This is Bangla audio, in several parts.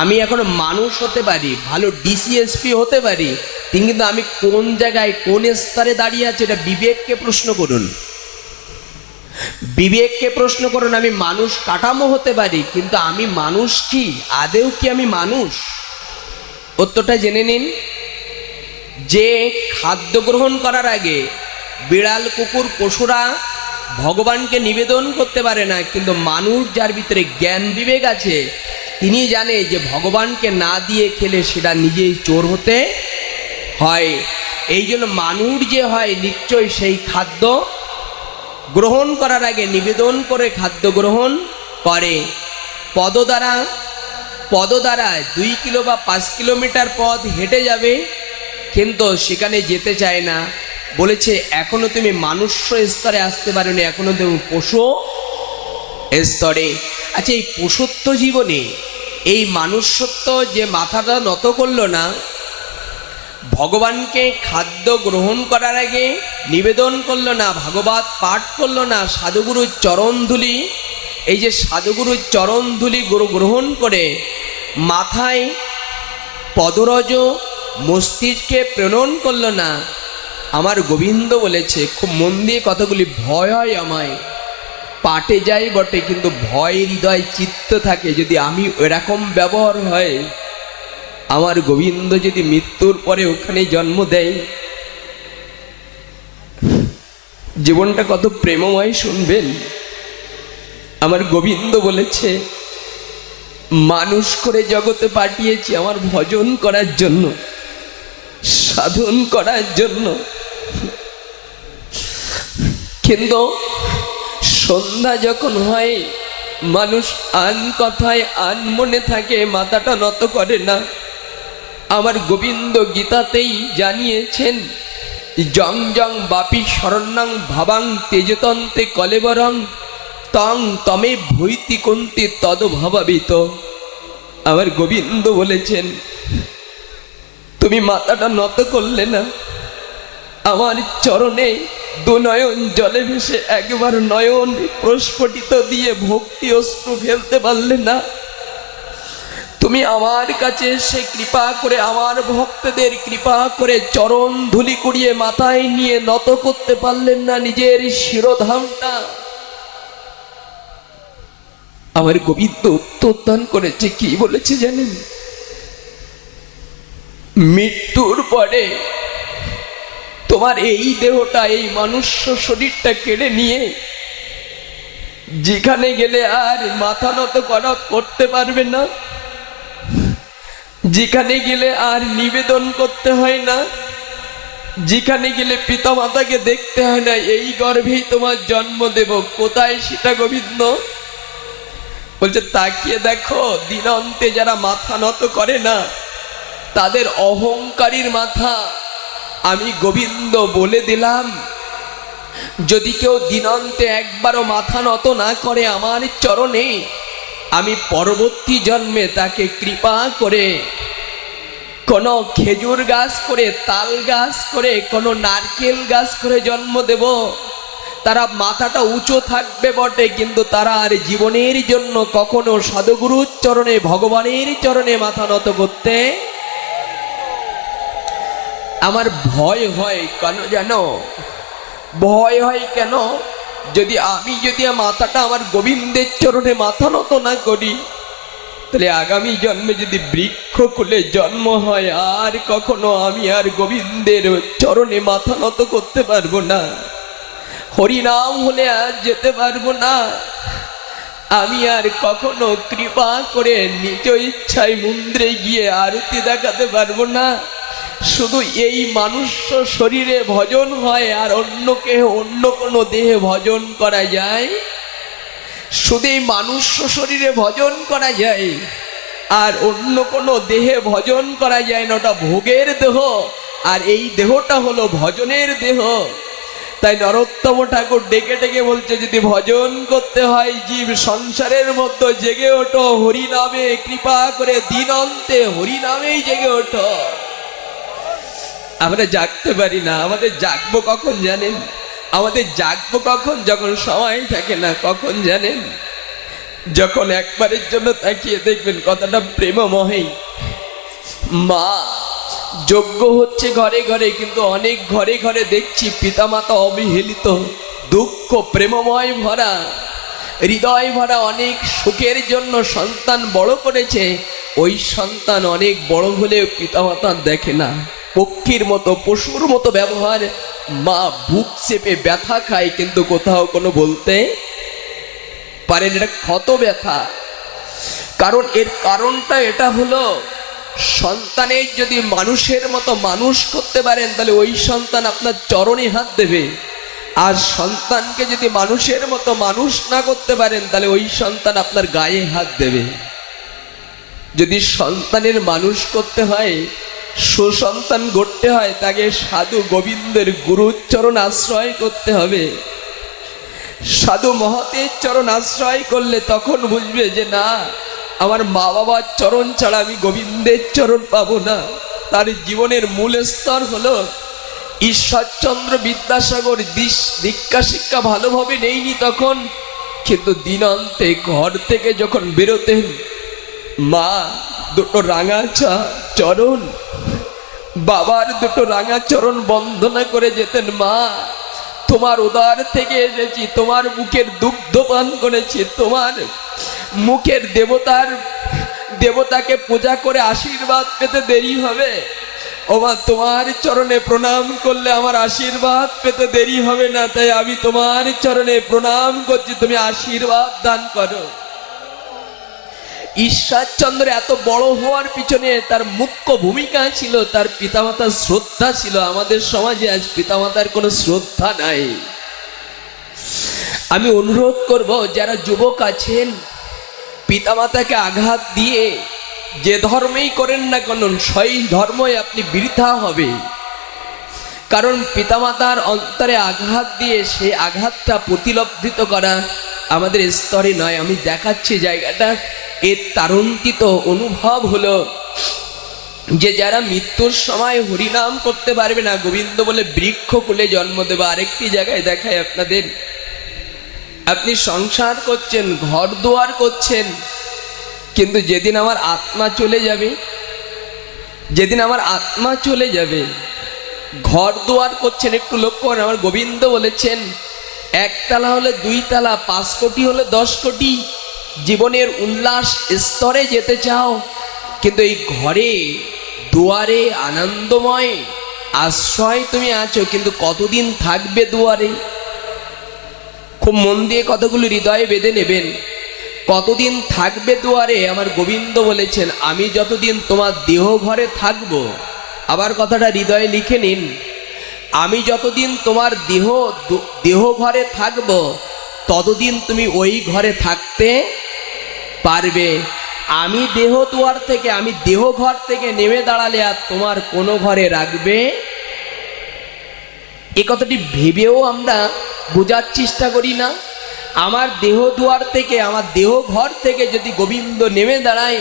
আমি এখন মানুষ হতে পারি, ভালো ডিসিএসপি হতে পারি কিন্তু আমি কোন জায়গায়, কোন স্তরে দাঁড়িয়ে আছি এটা বিবেককে প্রশ্ন করুন। বিবেককে প্রশ্ন করুন, আমি মানুষ কাঠামো হতে পারি, কিন্তু আমি মানুষ কি? আদেও কি আমি মানুষ? উত্তরটা জেনে নিন। যে খাদ্য গ্রহণ করার আগে বিড়াল, কুকুর, পশুরা ভগবানকে নিবেদন করতে পারে না, কিন্তু মানুষ যার ভিতরে জ্ঞান বিবেক আছে তিনি জানে যে ভগবানকে না দিয়ে খেলে সেটা নিজেই চোর হতে হয়। এই জন্য মানুষ যে হয় নিশ্চয় সেই খাদ্য গ্রহণ করার আগে নিবেদন করে খাদ্য গ্রহণ করে। পদ দ্বারা পদ দ্বারা দুই কিলো বা পাঁচ কিলোমিটার পথ হেঁটে যাবে, কিন্তু সেখানে যেতে চায় না। বলেছে, এখনও তুমি মানুষ স্তরে আসতে পারোনি, এখনও তুমি পশু স্তরে। আচ্ছা এই পশুত্ব জীবনে এই মানুষত্ব যে মাথাটা নত করল না, ভগবানকে খাদ্য গ্রহণ করার আগে নিবেদন করল না, ভাগবত পাঠ করল না, সাধুগুরুর চরণধুলি এই যে সাধুগুরুর চরণধুলি গুরু গ্রহণ করে মাথায় পদরজ মস্তিষ্কে প্রেরণ করল না, আমার গোবিন্দ বলেছে, খুব মন দিয়ে কথাগুলি ভয় হয় আমায়। পাটে যাই বটে, কিন্তু ভয় হৃদয়, চিত্ত থাকে। যদি আমি এরকম ব্যবহার হয়, আমার গোবিন্দ যদি মৃত্যুর পরে ওখানে জন্ম দেয়, জীবনটা কত প্রেমময় শুনবেন? আমার গোবিন্দ বলেছে, মানুষ করে জগতে পাঠিয়েছি আমার ভজন করার জন্য, সাধন করার জন্য। কিন্তু সন্ধ্যা যখন হয়, মানুষ আন কথায়, আন মনে থাকে, মাথাটা নত করে না। আমার গোবিন্দ গীতাতেই জানিয়েছেন, জং জং বাপি শরণ্যং ভাবাং তেজতন্তে কলেবরং, তং তমে ভৈতি কন্তি তদভাবিত আমার গোবিন্দ বলেছেন, তুমি মাথাটা নত করলে না, আমার চরণে দু নয়ন জলে ভেসে একবার নয়ন প্রস্ফুটিত দিয়ে ভক্তি অশ্রু ফেলতে পারলে না। তুমি আমার কাছে এসে কৃপা করে, আমার ভক্তদের কৃপা করে চরণ ধুলি কুড়িয়ে মাথায় নিয়ে নত করতে পারলেন না নিজের শিরোধামটা। আমার গোবিন্দ উত্তর দান করেছে, কি বলেছে জানেন? মৃত্যুর পরে তোমার এই দেহটা, এই মনুষ্য শরীরটা কেড়ে নিয়ে যেখানে গেলে আর মাথা নত করা করতে পারবে না, যেখানে গেলে আর নিবেদন করতে হয় না, যেখানে গেলে পিতা মাতাকে দেখতে হয় না, এই গর্ভেই তোমার জন্ম দেব, কোথায় সেটা গোবিন্দ বলছে, তাকিয়ে দেখো, দিনান্তে যারা মাথা নত করে না, তাদের অহংকারীর মাথা আমি গোবিন্দ বলে দিলাম, যদি কেউ দিনান্তে একবারও মাথা নত না করে আমার চরণে, আমি পরবর্তী জন্মে তাকে কৃপা করে কোনো খেজুর গাছ করে, তাল গাছ করে, কোনো নারকেল গাছ করে জন্ম দেব। তারা মাথাটা উঁচু থাকবে বটে, কিন্তু তারা আর জীবনের জন্য কখনো সাধুগুরুর চরণে, ভগবানের চরণে মাথা নত করতে আমার ভয় হয় কেন জানো ভয় হয় কেন? যদি আমি, যদি মাথাটা আমার গোবিন্দের চরণে মাথা নত না করি, তাহলে আগামী জন্মে যদি বৃক্ষ কুলে জন্ম হয়, আর কখনো আমি আর গোবিন্দের চরণে মাথা নত করতে পারব না। হরিনাম হলে আর যেতে পারব না। আমি আর কখনো কৃপা করে নিজ ইচ্ছায় মন্দিরে গিয়ে আরতি দেখাতে পারব না। শুধু এই মানুষ শরীরে ভজন হয় আর অন্যকে অন্য কোনো দেহে ভজন করা যায়? শুধু এই মানুষ শরীরে ভজন করা যায় আর অন্য কোনো দেহে ভজন করা যায় না? ওটা ভোগের দেহ আর এই দেহটা হলো ভজনের দেহ। তাই নরোত্তম ঠাকুর ডেকে ডেকে বলছে, যদি ভজন করতে হয় জীব সংসারের মধ্যে জেগে ওঠো। হরিনামে কৃপা করে দিন অন্তে হরিনামেই জেগে ওঠো। আমরা জাগতে পারি না, আমাদের জাগবো কখন জানেন? আমাদের জাগবো কখন যখন সময় থাকে না, কখন জানেন? যখন একবারের জন্য তাকিয়ে দেখবেন কথাটা প্রেমময়। মা যোগ্য হচ্ছে ঘরে ঘরে, কিন্তু অনেক ঘরে ঘরে দেখছি পিতামাতা অবহেলিত, দুঃখ প্রেমময় ভরা, হৃদয় ভরা অনেক সুখের জন্য সন্তান বড় করেছে। ওই সন্তান অনেক বড় হলেও পিতামাতা দেখে না। পক্ষীর মতো, পশুর মতো ব্যবহার। মা বুক চেপে ব্যথা খায়, কিন্তু কোথাও কোনো বলতে পারেন এটা ক্ষত ব্যথা। কারণ এর কারণটা এটা হলো, সন্তানের যদি মানুষের মতো মানুষ করতে পারেন, তাহলে ওই সন্তান আপনার চরণে হাত দেবে। আর সন্তানকে যদি মানুষের মতো মানুষ না করতে পারেন, তাহলে ওই সন্তান আপনার গায়ে হাত দেবে। যদি সন্তানের মানুষ করতে হয় সুসন্তান গড়তে হয়, তাকে সাধু গোবিন্দের গুরুচরণ আশ্রয় করতে হবে। সাধু মহতের চরণ আশ্রয় করলে তখন বুঝবে যে, না, আমার মা বাবার চরণ ছাড়া আমি গোবিন্দের চরণ পাবো না। তার জীবনের মূল স্তর হলো, ঈশ্বরচন্দ্র বিদ্যাসাগর দিশ দীক্ষা শিক্ষা ভালোভাবে নেইনি তখন, কিন্তু দিনান্তে ঘর থেকে যখন বেরোতেন, মা, দুটো রাঙা চা চরণ। বাবার দুটো রাঙা চরণ বন্দনা করে যেতেন মা। তোমার উদার থেকে এসেছি, তোমার মুখের দুগ্ধ পান করেছি, তোমার মুখের দেবতার, দেবতাকে পূজা করে আশীর্বাদ পেতে দেরি হবে। ও মা, তোমার চরণে প্রণাম করলে আমার আশীর্বাদ পেতে দেরি হবে না, তাই আমি তোমার চরণে প্রণাম করছি, তুমি আশীর্বাদ দান করো। ঈশ্বরচন্দ্র এত বড় হওয়ার পিছনে তার মুখ্য ভূমিকা ছিল, তার পিতামাতার শ্রদ্ধা ছিল। আমাদের সমাজে আজ পিতামাতার কোনো শ্রদ্ধা নাই। আমি অনুরোধ করব, যারা যুবক আছেন, পিতামাতাকে আঘাত দিয়ে যে ধর্মেই করেন না কেন, সেই ধর্মই আপনি বৃথা হবে। কারণ পিতামাতার অন্তরে আঘাত দিয়ে সেই আঘাতটা প্রতিলব্ধিত করা আমাদের স্তরে নয়। আমি দেখাচ্ছি জায়গাটা। এর তারন্তিত অনুভব হলো যে যারা মৃত্যুর সময় হরিনাম করতে পারবে না, গোবিন্দ বলে বৃক্ষ কুলে জন্ম দেবে। আরেকটি জায়গায় দেখায় আপনাদের। আপনি সংসার করছেন, ঘর দুয়ার করছেন, কিন্তু যেদিন আমার আত্মা চলে যাবে, যেদিন আমার আত্মা চলে যাবে, ঘর দুয়ার করছেন, একটু লক্ষ্য করেন, আমার গোবিন্দ বলেছেন, একতলা হলে দুই তালা পাঁচ কোটি হলে দশ কোটি। জীবনের উল্লাস স্তরে যেতে চাও, কিন্তু এই ঘরে, দুয়ারে আনন্দময় আশ্রয় তুমি আছো, কিন্তু কতদিন থাকবে দুয়ারে? খুব মন দিয়ে কতগুলো হৃদয়ে বেঁধে নেবেন। কতদিন থাকবে দুয়ারে? আমার গোবিন্দ বলেছেন, আমি যতদিন তোমার দেহ ঘরে থাকব। আবার কথাটা হৃদয়ে লিখে নিন, আমি যতদিন তোমার দেহ দেহ ঘরে থাকব ততদিন তুমি ওই ঘরে থাকতে পারবে। আমি দেহ দুয়ার থেকে, আমি দেহ ঘর থেকে নেমে দাঁড়ালে আর তোমার কোনো ঘরে রাখবে? এ কথাটি ভেবেও আমরা বোঝার চেষ্টা করি না। আমার দেহ দুয়ার থেকে, আমার দেহ ঘর থেকে যদি গোবিন্দ নেমে দাঁড়ায়,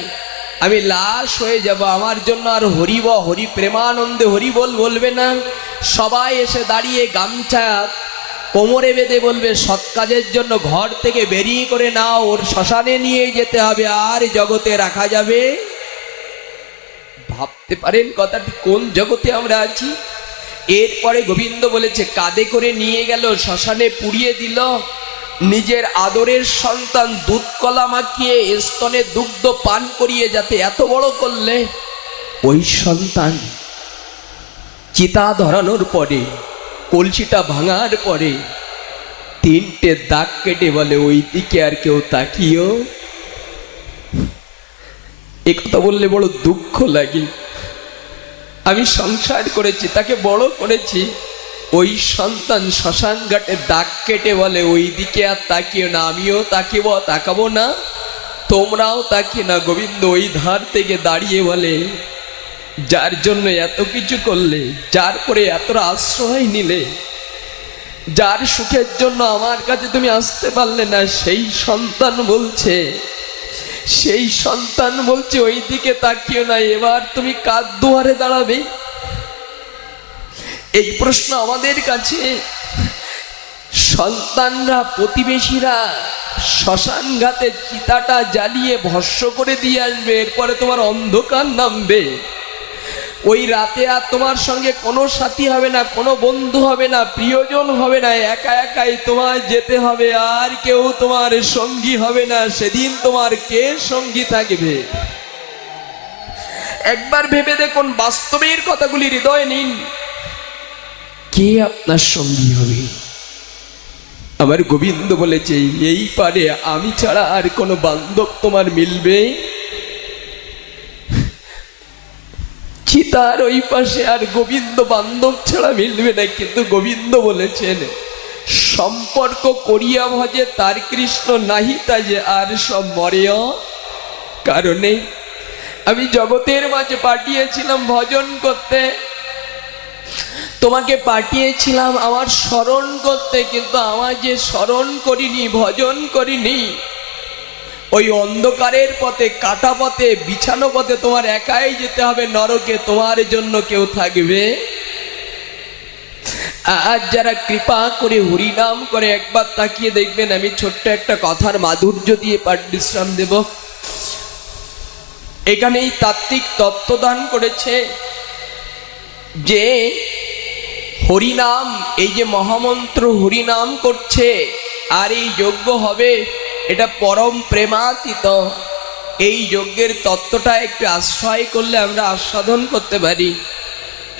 আমি লাশ হয়ে যাব। আমার জন্য আর হরিব হরি প্রেমানন্দে হরি বল বলবে না। সবাই এসে দাঁড়িয়ে গামছা কোমরে বেঁধে বলবে, সৎ কাজের জন্য ঘর থেকে বেরিয়ে করে নাও, ওর শ্মশানে নিয়ে যেতে হবে, আর জগতে রাখা যাবে। ভাবতে পারেন কথাটি, কোন জগতে আমরা আছি? এরপরে গোবিন্দ বলেছে, কাঁধে করে নিয়ে গেল, শ্মশানে পুড়িয়ে দিল। নিজের আদরের সন্তান দুধ কলা মাখিয়ে স্তনে দুগ্ধ পান করিয়ে যাতে এত বড় করলে। ওই সন্তান চিতা ধরানোর পরে কলসিটা ভাঙার পরে তিনটে দাগ কেটে বলে ওই দিকে আর কেউ তাকিও? এ কথা বললে বড় দুঃখ লাগে। আমি সংসার করেছি, তাকে বড় করেছি। ওই সন্তান শ্মশান ঘাটে দাগ কেটে বলে ওই দিকে আর তাকিও না, আমিও তাকিব, তাকাবো না। তোমরাও তাকিয়ে না, গোবিন্দ ওই ধার থেকে দাঁড়িয়ে বলে যার জন্য এত কিছু করলে, যার পরে এতটা আশ্রয় নিলে, যার সুখের জন্য আমার কাছে তুমি আসতে পারলে না, সেই সন্তান বলছে, সেই সন্তান বলছে ওই দিকে তাকিও না, এবার তুমি কার দুয়ারে দাঁড়াবে? এই প্রশ্ন আমাদের কাছে, সন্তানরা, প্রতিবেশীরা শ্মশান ঘাতে চিতাটা জ্বালিয়ে ভস্য করে দিয়ে আসবে, এরপরে তোমার অন্ধকার নামবে। ওই রাতে আর তোমার সঙ্গে কোনো সাথী হবে না, কোনো বন্ধু হবে না, প্রিয়জন হবে না, একা একাই তোমায় যেতে হবে, আর কেউ তোমার সঙ্গী হবে না। সেদিন তোমার কে সঙ্গী থাকবে? একবার ভেবে দেখুন, বাস্তবের কথাগুলি হৃদয়ে নিন। কে আপনার সঙ্গী হবে? আমার গোবিন্দ বলেছে, এই পারে আমি ছাড়া আর কোনো বান্ধব তোমার মিলবে? চিতার ওই পাশে আর গোবিন্দ বান্ধব ছাড়া মিলবে না, কিন্তু গোবিন্দ বলেছেন, সম্পর্ক করিয়া ভজে তার কৃষ্ণ নাহি তাজে আর সব মরেয় কারণে আমি জগতের মাঝে পাঠিয়েছিলাম ভজন করতে। তোমাকে পাঠিয়েছিলাম আমার স্মরণ করতে, কিন্তু আমার যে স্মরণ করিনি, ভজন করিনি ওই অন্ধকারের পথে, কাটা পথে, বিছানো পথে তোমার একাই যেতে হবে। নরকে তোমার জন্য কেউ থাকবে। আজ যারা কৃপা করে হরিনাম করে একবার তাকিয়ে দেখবেন, আমি ছোট্ট একটা কথার মাধুর্য দিয়ে পাঠ বিশ্রাম দেব। এখানে এই তাত্ত্বিক তত্ত্বদান করেছে যে, হরিনাম, এই যে মহামন্ত্র হরিনাম করছে, আর এই যজ্ঞ হবে এটা পরম প্রেমাতীত। এই যজ্ঞের তত্ত্বটা একটু আশ্রয় করলে আমরা আস্বাদন করতে পারি।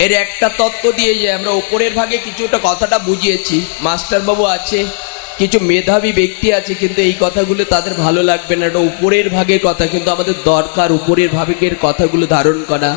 এর একটা তত্ত্ব দিয়ে যে আমরা উপরের ভাগে কিছুটা কথাটা বুঝিয়েছি। মাস্টারবাবু আছে, কিছু মেধাবী ব্যক্তি আছে, কিন্তু এই কথাগুলো তাদের ভালো লাগবে না। এটা উপরের ভাগের কথা, কিন্তু আমাদের দরকার উপরের ভাগের কথাগুলো ধারণ করা।